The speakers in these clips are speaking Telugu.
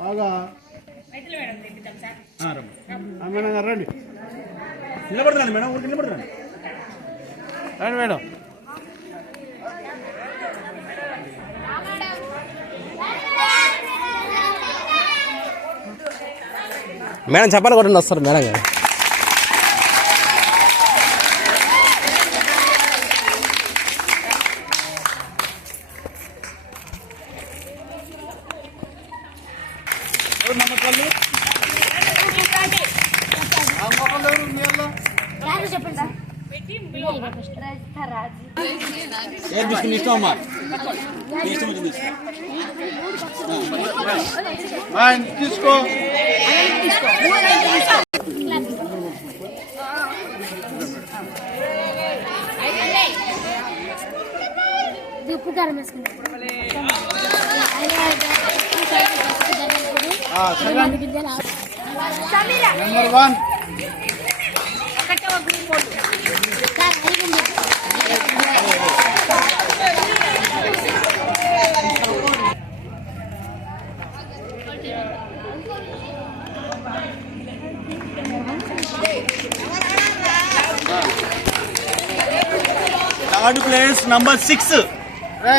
బాగా మేడం గారు రండి, నిలబడుతున్నాను మేడం, ఊరికి నిలబడుతున్నాను, రండి మేడం. మేడం చెప్పాలి కొట్టండి వస్తారు మేడం గారు. ఇష్టమ్మా తీసుకో. Number 1 third place number 6.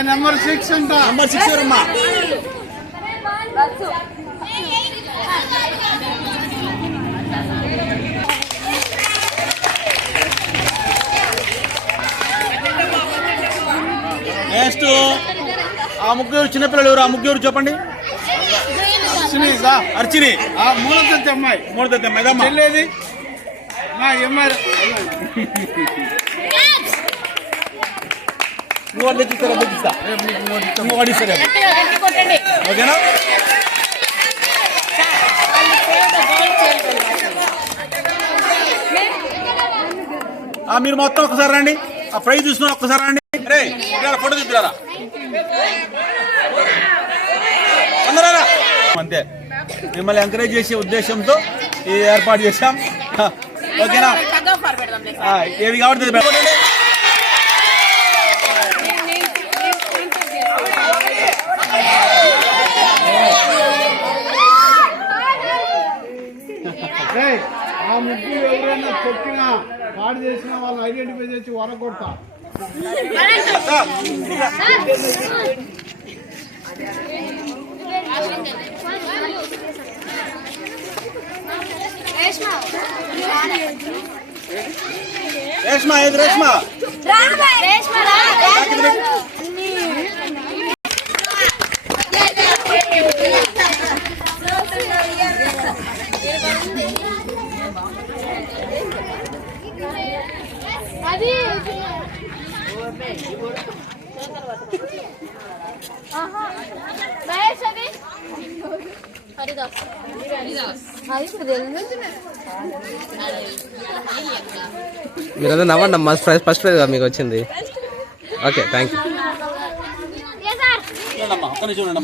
Number 6 అంట. నంబర్ 6 ఎవరమ్మా? నెక్స్ట్ ఆ ముగ్గురు చిన్నపిల్లలు ఎవరు? ఆ ముగ్గురు చెప్పండి. అర్చిని, మూడొద్దు అమ్మాయి, చెల్లేది నువ్వు తెచ్చిస్తా, నువ్వు వాడిస్తారా? ఓకేనా? మీరు మొత్తం ఒక్కసారి రండి, ఆ ప్రైజ్ చూసుకుని ఒక్కసారి రండి. ఫోటో చూపిరారా అందరా? అంతే, మిమ్మల్ని ఎంకరేజ్ చేసే ఉద్దేశంతో ఇది ఏర్పాటు చేశాం. ఓకేనా? ఏది కాబట్టి పెట్టండి. ఆ ముగ్గురు ఎవరైనా తొక్కినా పాడు చేసినా వాళ్ళని ఐడెంటిఫై చేసి వరకొడతా. రేష్మా, ఏది రేష్మా? మీరంతా నవ్వండి అమ్మా, ఫస్ట్ ప్రైజ్ మీకు వచ్చింది. Okay, thank you. ఒక్క నిమిషం చూడండి.